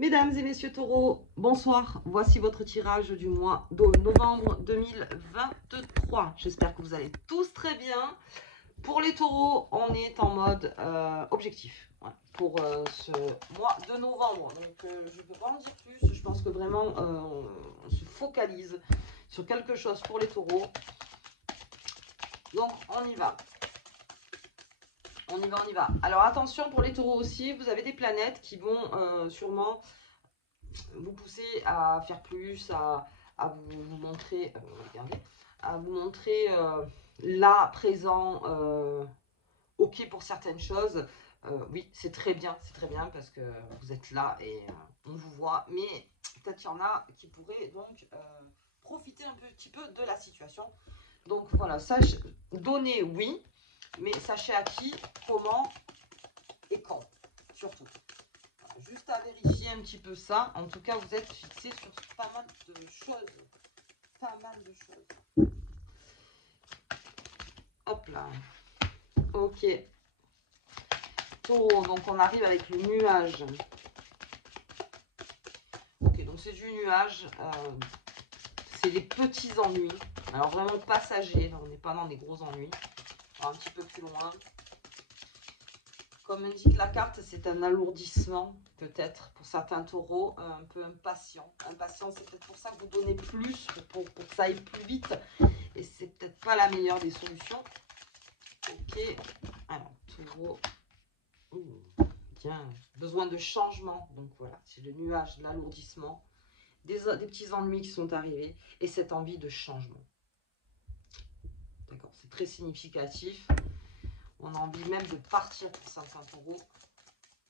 Mesdames et messieurs taureaux, bonsoir. Voici votre tirage du mois de novembre 2023. J'espère que vous allez tous très bien. Pour les taureaux, on est en mode objectif pour ce mois de novembre. Donc, je ne peux pas en dire plus. Je pense que vraiment, on se focalise sur quelque chose pour les taureaux. Donc, on y va. On y va. Alors, attention pour les taureaux aussi. Vous avez des planètes qui vont sûrement vous pousser à faire plus, à vous montrer, regardez, à vous montrer là, présent, ok pour certaines choses. Oui, c'est très bien parce que vous êtes là et on vous voit, mais peut-être qu'il y en a qui pourraient donc profiter un petit peu de la situation. Donc voilà, donner oui, mais sachez à qui, comment et quand, surtout. Juste à vérifier un petit peu ça. En tout cas, vous êtes fixé sur pas mal de choses. Pas mal de choses. Hop là. Ok. Taureau, donc on arrive avec le nuage. Ok, donc c'est du nuage. C'est les petits ennuis. Alors vraiment passagers. On n'est pas dans des gros ennuis. Alors, un petit peu plus loin. Comme indique la carte, c'est un alourdissement, peut-être, pour certains taureaux, un peu impatient. Impatient, c'est peut-être pour ça que vous donnez plus, pour que ça aille plus vite. Et c'est peut-être pas la meilleure des solutions. Ok. Alors, taureau. Tiens, besoin de changement. Donc voilà, c'est le nuage, l'alourdissement. Des petits ennuis qui sont arrivés. Et cette envie de changement. D'accord, c'est très significatif. On a envie même de partir pour certains taureaux,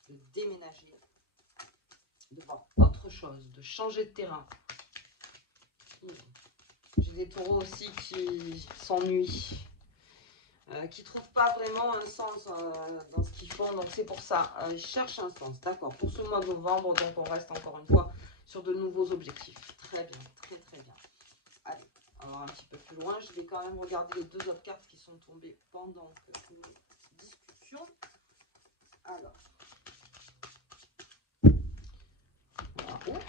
de déménager, de voir autre chose, de changer de terrain. J'ai des taureaux aussi qui s'ennuient, qui ne trouvent pas vraiment un sens dans ce qu'ils font. Donc c'est pour ça, ils cherchent un sens. D'accord, pour ce mois de novembre, donc on reste encore une fois sur de nouveaux objectifs. Très bien, très bien. Allez, alors un petit peu plus loin, je vais quand même regarder les deux autres cartes qui sont tombées pendant que nous discutions. Alors, voilà.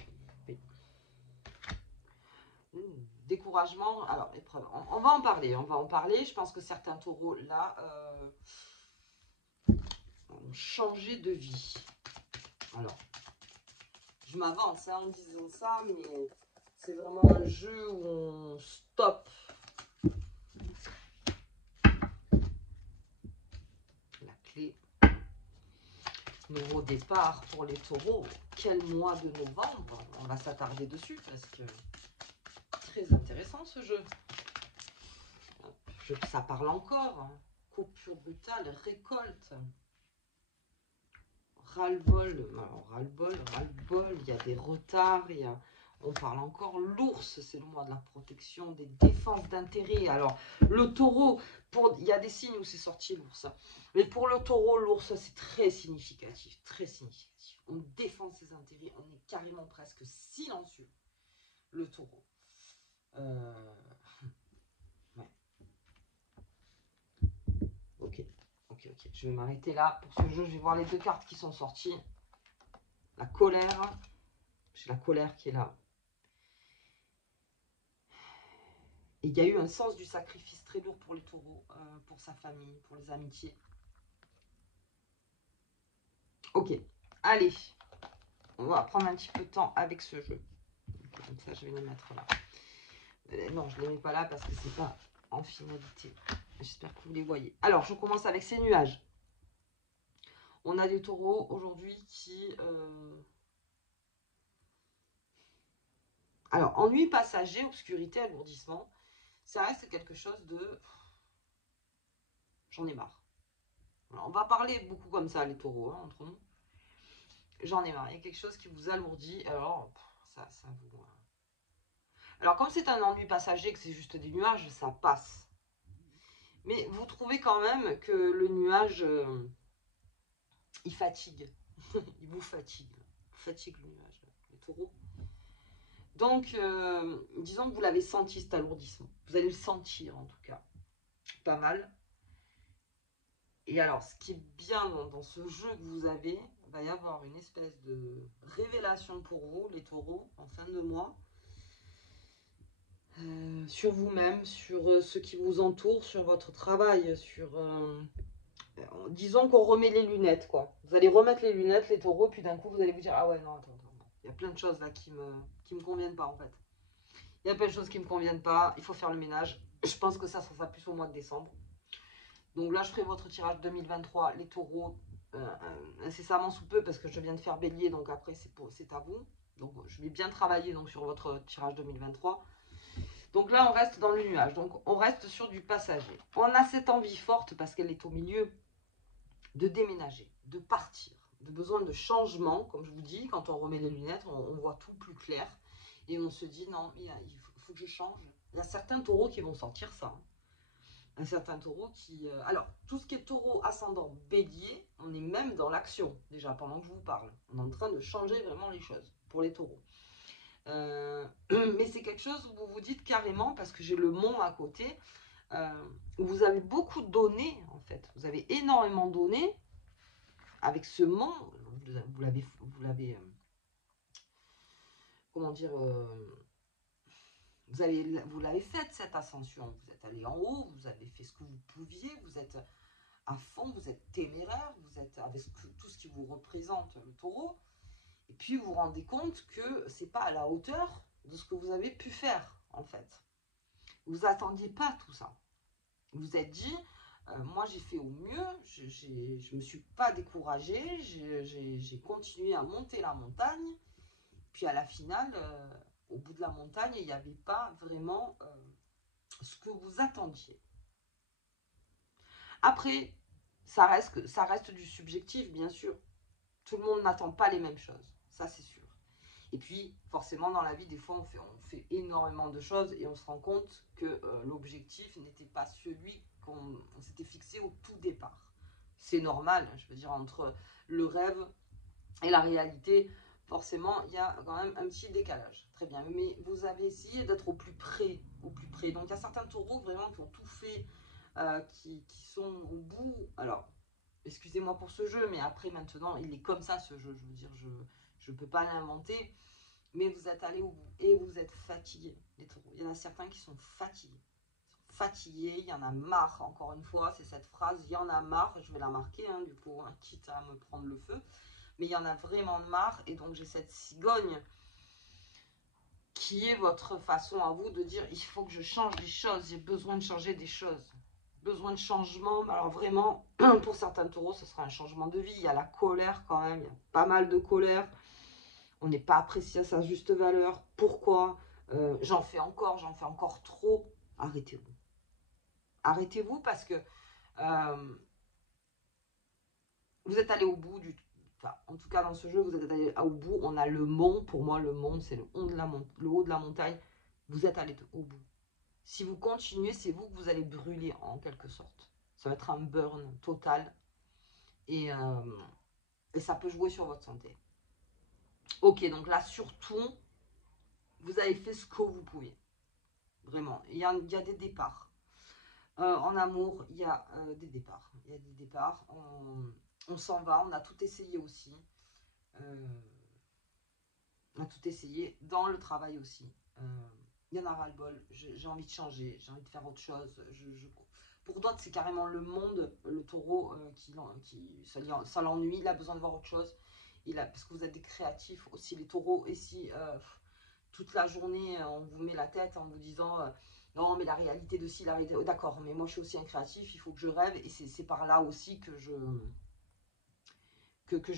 Découragement, alors épreuve, on va en parler, je pense que certains taureaux là ont changé de vie. Alors, je m'avance en disant ça, mais c'est vraiment un jeu où on stoppe. La clé. Nouveau départ pour les taureaux. Quel mois de novembre? On va s'attarder dessus parce que très intéressant ce jeu. Ça parle encore. Coupure brutale, récolte. Ras-le-bol, ras-le-bol, il y a des retards, on parle encore l'ours, c'est le mois de la protection, des défenses d'intérêt. Alors, le taureau, il y a des signes où c'est sorti l'ours, mais pour le taureau, l'ours, c'est très significatif, très significatif. On défend ses intérêts, on est carrément presque silencieux, le taureau. Ouais. Ok, je vais m'arrêter là pour ce jeu, je vais voir les deux cartes qui sont sorties. La colère, j'ai la colère qui est là. Et il y a eu un sens du sacrifice très lourd pour les taureaux, pour sa famille, pour les amitiés. Ok, allez, on va prendre un petit peu de temps avec ce jeu. Comme ça, je vais les mettre là. Non, je ne les mets pas là parce que c'est pas en finalité. J'espère que vous les voyez. Alors, je commence avec ces nuages. On a des taureaux aujourd'hui qui... Alors, ennui passager, obscurité, alourdissement, ça reste quelque chose de... J'en ai marre. Alors, on va parler beaucoup comme ça, les taureaux, hein, entre nous. J'en ai marre. Il y a quelque chose qui vous alourdit. Alors, ça vous... Alors, comme c'est un ennui passager, que c'est juste des nuages, ça passe. Mais vous trouvez quand même que le nuage, il fatigue. Il vous fatigue. Il fatigue le nuage, le taureau. Donc, disons que vous l'avez senti, cet alourdissement. Vous allez le sentir, en tout cas. Pas mal. Et alors, ce qui est bien dans ce jeu que vous avez, il va y avoir une espèce de révélation pour vous, les taureaux, en fin de mois. Sur vous-même, sur ce qui vous entoure, sur votre travail, sur... disons qu'on remet les lunettes, quoi. Vous allez remettre les lunettes, les taureaux, puis d'un coup, vous allez vous dire, ah ouais, non, attends. Il y a plein de choses là qui me conviennent pas, en fait. Il y a plein de choses qui me conviennent pas, il faut faire le ménage. Je pense que ça sera plus au mois de décembre. Donc là, je ferai votre tirage 2023, les taureaux, incessamment sous peu, parce que je viens de faire bélier, donc après, c'est à vous. Donc, je vais bien travailler donc, sur votre tirage 2023. Donc là, on reste dans le nuage. Donc, on reste sur du passager. On a cette envie forte, parce qu'elle est au milieu, de déménager, de partir, de besoin de changement. Comme je vous dis, quand on remet les lunettes, on voit tout plus clair. Et on se dit, non, il faut que je change. Il y a certains taureaux qui vont sentir ça. Un certain taureau qui... alors, tout ce qui est taureau ascendant bélier, on est même dans l'action, déjà, pendant que je vous parle. On est en train de changer vraiment les choses pour les taureaux. Mais c'est quelque chose où vous vous dites carrément, parce que j'ai le mont à côté, vous avez beaucoup donné, en fait. Vous avez énormément donné avec ce mont. Vous l'avez comment dire... vous l'avez faite, cette ascension. Vous êtes allé en haut, vous avez fait ce que vous pouviez, vous êtes à fond, vous êtes téméraire, vous êtes avec tout ce qui vous représente, le taureau. Et puis vous vous rendez compte que c'est pas à la hauteur de ce que vous avez pu faire, en fait. Vous attendiez pas tout ça. Vous vous êtes dit, moi j'ai fait au mieux, je me suis pas découragée, j'ai continué à monter la montagne. Puis à la finale... au bout de la montagne, il n'y avait pas vraiment ce que vous attendiez. Après, ça reste du subjectif, bien sûr. Tout le monde n'attend pas les mêmes choses, ça c'est sûr. Et puis, forcément, dans la vie, des fois, on fait énormément de choses et on se rend compte que l'objectif n'était pas celui qu'on s'était fixé au tout départ. C'est normal, je veux dire, entre le rêve et la réalité, forcément, il y a quand même un petit décalage. Très bien, mais vous avez essayé d'être au plus près, Donc, il y a certains taureaux vraiment qui ont tout fait, qui sont au bout. Alors, excusez-moi pour ce jeu, mais après, maintenant, il est comme ça, ce jeu. Je veux dire, je ne peux pas l'inventer. Mais vous êtes allé au bout et vous êtes fatigués, les taureaux. Il y en a certains qui sont fatigués. Fatigués, il y en a marre, encore une fois, c'est cette phrase, il y en a marre, je vais la marquer, hein, du coup, hein, quitte à me prendre le feu. Mais il y en a vraiment marre, et donc j'ai cette cigogne qui est votre façon à vous de dire, il faut que je change des choses, j'ai besoin de changer des choses, besoin de changement. Alors vraiment, pour certains taureaux, ce sera un changement de vie. Il y a la colère quand même, il y a pas mal de colère, on n'est pas apprécié à sa juste valeur. Pourquoi? J'en fais encore trop. Arrêtez-vous. Arrêtez-vous, parce que vous êtes allé au bout du... Enfin, en tout cas, dans ce jeu, vous êtes allé au bout. On a le mont. Pour moi, le mont, c'est le haut de la montagne. Vous êtes allé au bout. Si vous continuez, c'est vous que vous allez brûler, en quelque sorte. Ça va être un burn total. Et ça peut jouer sur votre santé. Ok, donc là, surtout, vous avez fait ce que vous pouvez. Vraiment. Il y a des départs. En amour, il y a des départs. Il y a des départs. On s'en va. On a tout essayé aussi. On a tout essayé. Dans le travail aussi. Il y en a ras-le-bol. J'ai envie de changer. J'ai envie de faire autre chose. Pour d'autres, c'est carrément le monde, le taureau, ça l'ennuie. Il a besoin de voir autre chose. Parce que vous êtes des créatifs aussi, les taureaux. Et si toute la journée, on vous met la tête en vous disant... non, mais la réalité de ci, la réalité... Oh, d'accord, mais moi, je suis aussi un créatif. Il faut que je rêve. Et c'est par là aussi que je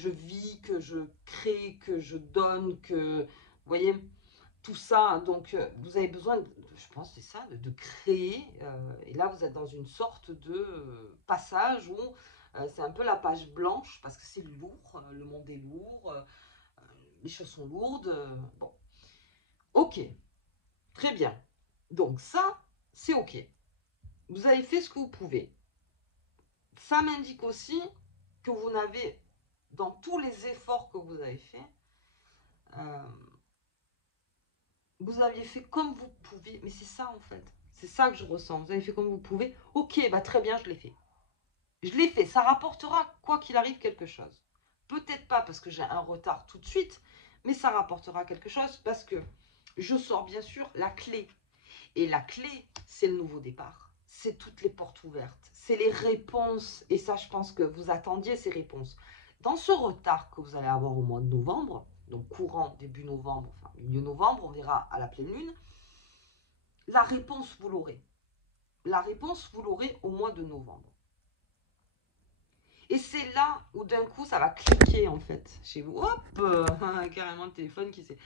vis, que je crée, que je donne, que... Vous voyez, tout ça. Donc, vous avez besoin, je pense, c'est ça, de créer. Et là, vous êtes dans une sorte de passage où c'est un peu la page blanche, parce que c'est lourd. Le monde est lourd. Les choses sont lourdes. Bon. Ok. Très bien. Donc, ça, c'est ok. Vous avez fait ce que vous pouvez. Ça m'indique aussi que vous n'avez... Dans tous les efforts que vous avez faits, vous aviez fait comme vous pouviez. Mais c'est ça, en fait. C'est ça que je ressens. Vous avez fait comme vous pouvez. Ok, bah très bien, je l'ai fait. Je l'ai fait. Ça rapportera, quoi qu'il arrive, quelque chose. peut-être pas parce que j'ai un retard tout de suite, mais ça rapportera quelque chose parce que je sors bien sûr la clé. Et la clé, c'est le nouveau départ. C'est toutes les portes ouvertes. C'est les réponses. Et ça, je pense que vous attendiez ces réponses. Dans ce retard que vous allez avoir au mois de novembre, donc courant début novembre, enfin milieu novembre, on verra à la pleine lune, la réponse, vous l'aurez. La réponse, vous l'aurez au mois de novembre. Et c'est là où d'un coup, ça va cliquer en fait chez vous. Hop, carrément le téléphone qui s'est...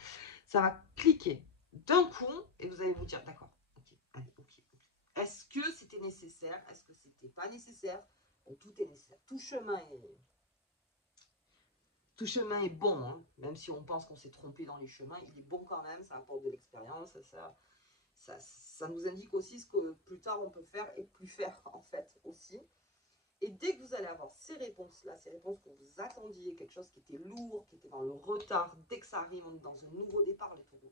Ça va cliquer d'un coup et vous allez vous dire, d'accord, ok, allez, ok. Est-ce que c'était nécessaire? Est-ce que c'était pas nécessaire? Tout est nécessaire. Tout chemin est bon, hein. Même si on pense qu'on s'est trompé dans les chemins, il est bon quand même, ça apporte de l'expérience, ça nous indique aussi ce que plus tard on peut faire et plus faire en fait aussi. Et dès que vous allez avoir ces réponses-là, ces réponses que vous attendiez, quelque chose qui était lourd, qui était dans le retard, dès que ça arrive, on est dans un nouveau départ, les taureaux.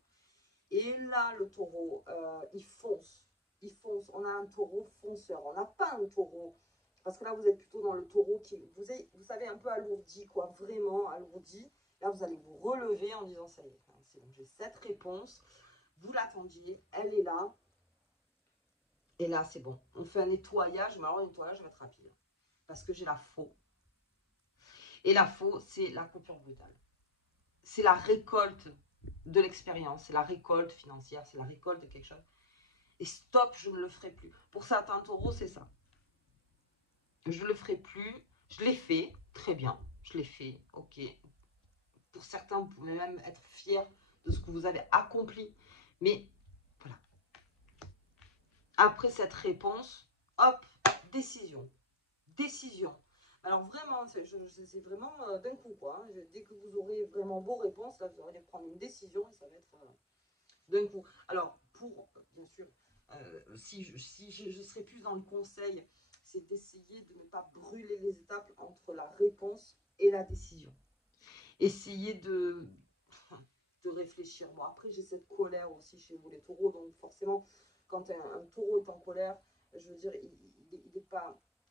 Et là, le taureau, il fonce. Il fonce. On a un taureau fonceur. On n'a pas un taureau. Parce que là, vous êtes plutôt dans le taureau qui, vous savez, un peu alourdi, quoi. Vraiment alourdi. Là, vous allez vous relever en disant, ça y est, c'est bon, j'ai cette réponse. Vous l'attendiez, elle est là. Et là, c'est bon. On fait un nettoyage. Mais alors, le nettoyage va être rapide. Parce que j'ai la faux. Et la faux, c'est la coupure brutale. C'est la récolte de l'expérience. C'est la récolte financière. C'est la récolte de quelque chose. Et stop, je ne le ferai plus. Pour certains taureaux, c'est ça. Je ne le ferai plus. Je l'ai fait, très bien. Je l'ai fait, ok. Pour certains, vous pouvez même être fiers de ce que vous avez accompli. Mais voilà. Après cette réponse, hop, décision. Décision. Alors vraiment, c'est vraiment d'un coup, quoi. Hein. Dès que vous aurez vraiment vos réponses, là, vous aurez prendre une décision et ça va être d'un coup. Alors, pour, bien sûr, si je serais plus dans le conseil, c'est d'essayer de ne pas brûler les étapes entre la réponse et la décision. Essayez de réfléchir. Bon, après, j'ai cette colère aussi chez vous, les taureaux, donc forcément, quand un taureau est en colère, je veux dire,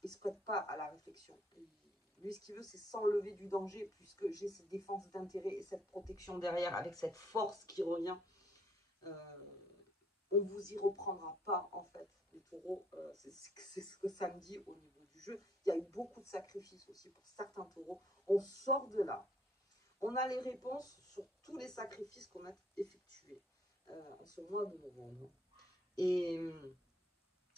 il se prête pas à la réflexion. Lui, ce qu'il veut, c'est s'enlever du danger, puisque j'ai cette défense d'intérêt et cette protection derrière, avec cette force qui revient. On ne vous y reprendra pas, en fait, les taureaux. C'est ce que ça me dit au niveau du jeu. Il y a eu beaucoup de sacrifices aussi pour certains taureaux. On sort de là. On a les réponses sur tous les sacrifices qu'on a effectués en ce mois de novembre. Et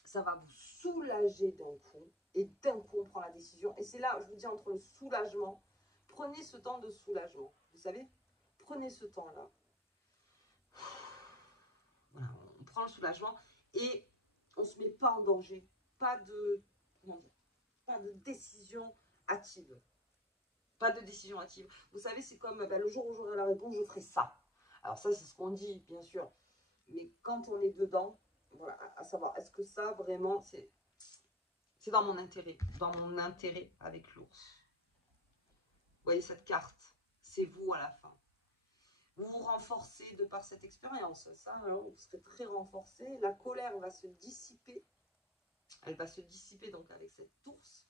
ça va vous soulager d'un coup. Et d'un coup, on prend la décision. Et c'est là, je vous dis, entre le soulagement, prenez ce temps de soulagement. Vous savez, prenez ce temps-là. Voilà, on prend le soulagement et on ne se met pas en danger. Pas de, comment dire, pas de décision hâtive. Pas de décision hâtive. Vous savez, c'est comme le jour où j'aurai la réponse, je ferai ça. Alors ça, c'est ce qu'on dit, bien sûr. Mais quand on est dedans, voilà, à savoir, est-ce que ça, vraiment, c'est dans mon intérêt avec l'ours. Vous voyez cette carte, c'est vous à la fin. Vous vous renforcez de par cette expérience. Ça, alors, vous serez très renforcé. La colère va se dissiper. Elle va se dissiper donc avec cette ours.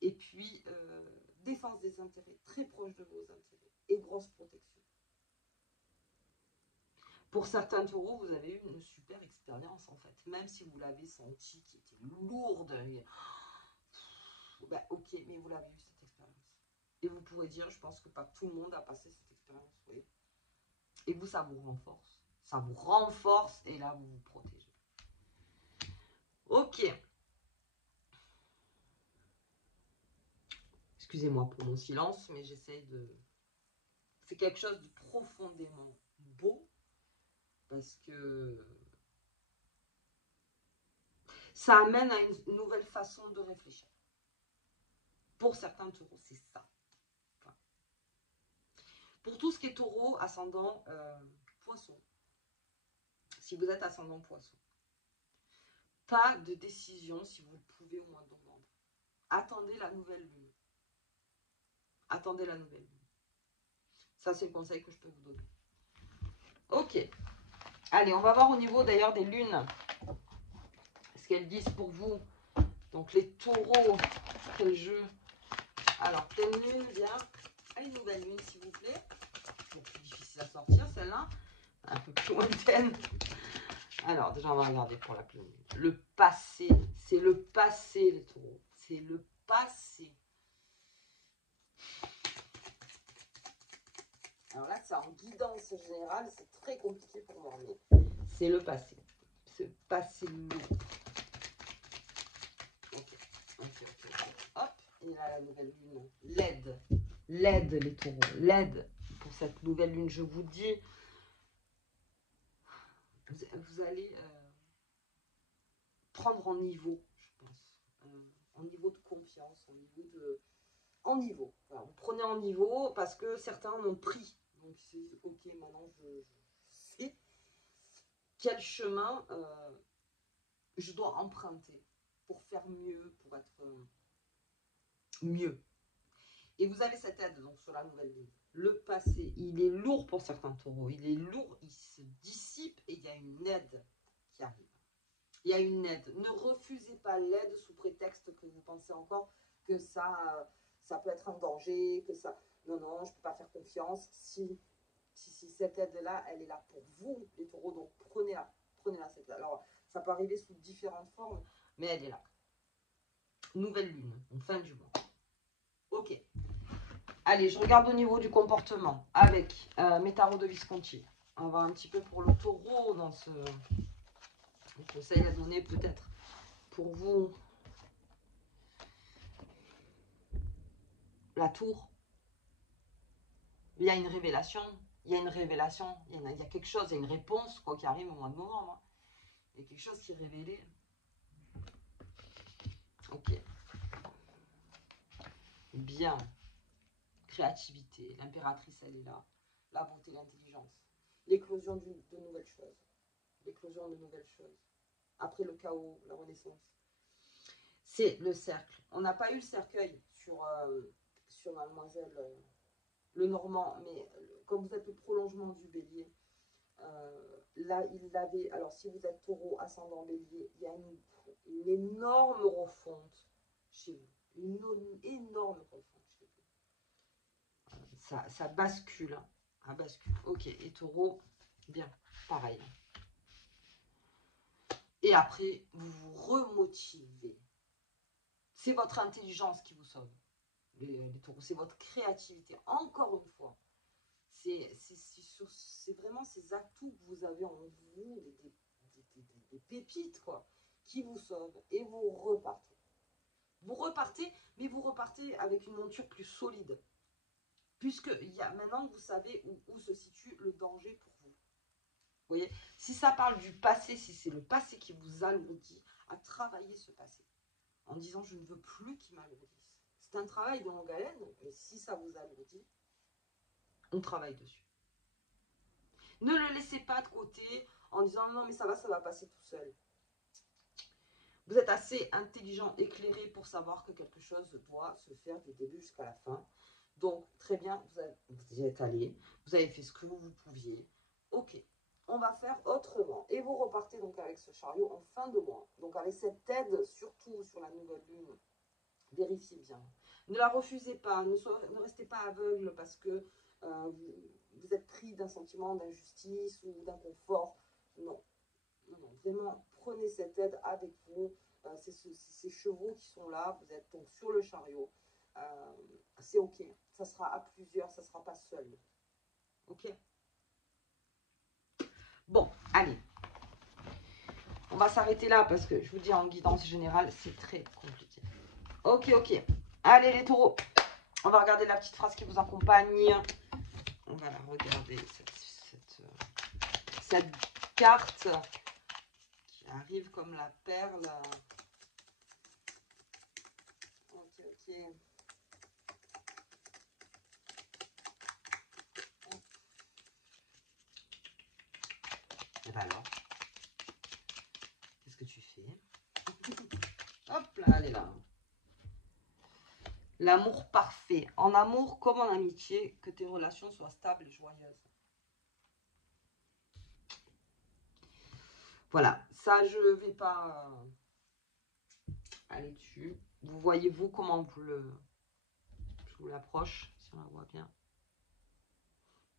Et puis, défense des intérêts, très proche de vos intérêts. Et grosse protection. Pour certains taureaux, vous avez eu une super expérience en fait. Même si vous l'avez senti qui était lourde. Ben, ok, mais vous l'avez eu cette expérience. Et vous pourrez dire, je pense que pas tout le monde a passé cette expérience. Vous voyez. Et vous, ça vous renforce. Ça vous renforce et là, vous vous protégez. Ok. Excusez-moi pour mon silence, mais j'essaye de... C'est quelque chose de profondément beau parce que ça amène à une nouvelle façon de réfléchir. Pour certains taureaux, c'est ça. Enfin, pour tout ce qui est taureau, ascendant poisson, si vous êtes ascendant poisson, pas de décision si vous le pouvez au mois de novembre. Attendez la nouvelle lune. Attendez la nouvelle lune. Ça, c'est le conseil que je peux vous donner. Ok. Allez, on va voir au niveau d'ailleurs des lunes. Ce qu'elles disent pour vous. Donc les taureaux, quel jeu. Alors, pleine lune, bien. Allez, nouvelle lune, s'il vous plaît. Toujours plus difficile à sortir, celle-là. Un peu plus lointaine. Alors, déjà, on va regarder pour la pleine lune. Le passé. C'est le passé, les taureaux. C'est le passé. Alors là, c'est en guidance générale. C'est très compliqué pour moi, mais c'est le passé. Ce passé lourd. Ok. Hop. Et là, la nouvelle lune. L'aide. L'aide, les taureaux. L'aide pour cette nouvelle lune. Je vous dis, vous allez prendre en niveau, je pense. En niveau de confiance, en niveau. Voilà, vous prenez en niveau parce que certains m'ont pris. Donc c'est ok, maintenant je sais quel chemin je dois emprunter pour faire mieux, pour être mieux. Et vous avez cette aide donc sur la nouvelle lune. Le passé, il est lourd pour certains taureaux. Il est lourd, il se dissipe et il y a une aide qui arrive. Il y a une aide. Ne refusez pas l'aide sous prétexte que vous pensez encore que ça peut être un danger, que ça... Non, non, je ne peux pas faire confiance. Si cette aide-là, elle est là pour vous, les taureaux, donc prenez-la. Prenez-la, cette aide. Alors, ça peut arriver sous différentes formes, mais elle est là. Nouvelle lune, fin du mois. Ok. Allez, je regarde au niveau du comportement avec mes tarots de Visconti. On va un petit peu pour le taureau dans ce... conseil à donner peut-être pour vous. La tour. Il y a une révélation. Il y a une révélation. Il y a quelque chose, il y a une réponse quoi qui arrive au mois de novembre. Il y a quelque chose qui est révélé. Ok. Bien. Créativité. L'impératrice, elle est là. La beauté, l'intelligence. L'éclosion de nouvelles choses. L'éclosion de nouvelles choses. Après le chaos, la renaissance. C'est le cercle. On n'a pas eu le cercueil sur Mademoiselle le Normand, mais comme vous êtes le prolongement du bélier, là, il l'avait. Alors, si vous êtes taureau, ascendant bélier, il y a une énorme refonte chez vous. Une énorme refonte chez vous. Ça bascule. Hein. Ça bascule. Ok. Et taureau, bien. Pareil. Et après, vous vous remotivez. C'est votre intelligence qui vous sauve. Les taureaux, c'est votre créativité. Encore une fois, c'est vraiment ces atouts que vous avez en vous, des pépites, quoi, qui vous sauvent. Et vous repartez. Vous repartez, mais vous repartez avec une monture plus solide. Puisque maintenant, vous savez où se situe le danger pour vous. Vous voyez, si ça parle du passé, si c'est le passé qui vous alourdit, à travailler ce passé. En disant, je ne veux plus qu'il m'alourdisse. C'est un travail de longue haleine, mais si ça vous alourdit, on travaille dessus. Ne le laissez pas de côté en disant non mais ça va passer tout seul. Vous êtes assez intelligent, éclairé pour savoir que quelque chose doit se faire du début jusqu'à la fin. Donc très bien, vous y êtes allé, vous avez fait ce que vous pouviez. Ok, on va faire autrement. Et vous repartez donc avec ce chariot en fin de mois. Donc avec cette aide, surtout sur la nouvelle lune, vérifiez bien. Ne la refusez pas, ne restez pas aveugle parce que vous êtes pris d'un sentiment d'injustice ou d'inconfort. Non. Non, vraiment, prenez cette aide avec vous. C'est ces chevaux qui sont là. Vous êtes donc sur le chariot. C'est ok. Ça sera à plusieurs, ça ne sera pas seul. Ok. Bon, allez. On va s'arrêter là parce que je vous dis en guidance générale, c'est très compliqué. Ok. Allez les taureaux. On va regarder la petite phrase qui vous accompagne. On va la regarder, cette carte qui arrive comme la perle. Ok. Et ben alors, qu'est-ce que tu fais? Hop là, elle est là. L'amour parfait. En amour comme en amitié, que tes relations soient stables et joyeuses. Voilà, ça je ne vais pas aller dessus. Vous voyez vous comment je vous l'approche. Si si on la voit bien.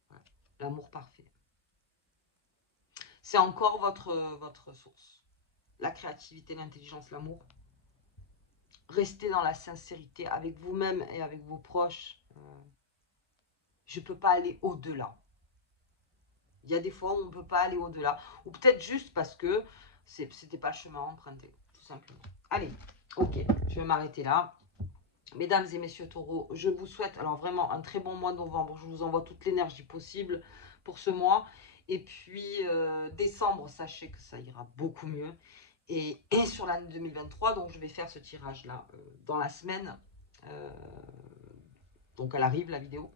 Voilà. L'amour parfait. C'est encore votre source. La créativité, l'intelligence, l'amour. Restez dans la sincérité avec vous-même et avec vos proches. Je ne peux pas aller au-delà. Il y a des fois où on ne peut pas aller au-delà. Ou peut-être juste parce que c'était pas le chemin emprunté, tout simplement. Allez, ok, je vais m'arrêter là. Mesdames et messieurs taureaux, je vous souhaite alors vraiment un très bon mois de novembre. Je vous envoie toute l'énergie possible pour ce mois. Et puis décembre, sachez que ça ira beaucoup mieux. Et sur l'année 2023, donc je vais faire ce tirage-là dans la semaine. Donc elle arrive la vidéo.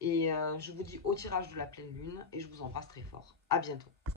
Et je vous dis au tirage de la pleine lune et je vous embrasse très fort. À bientôt.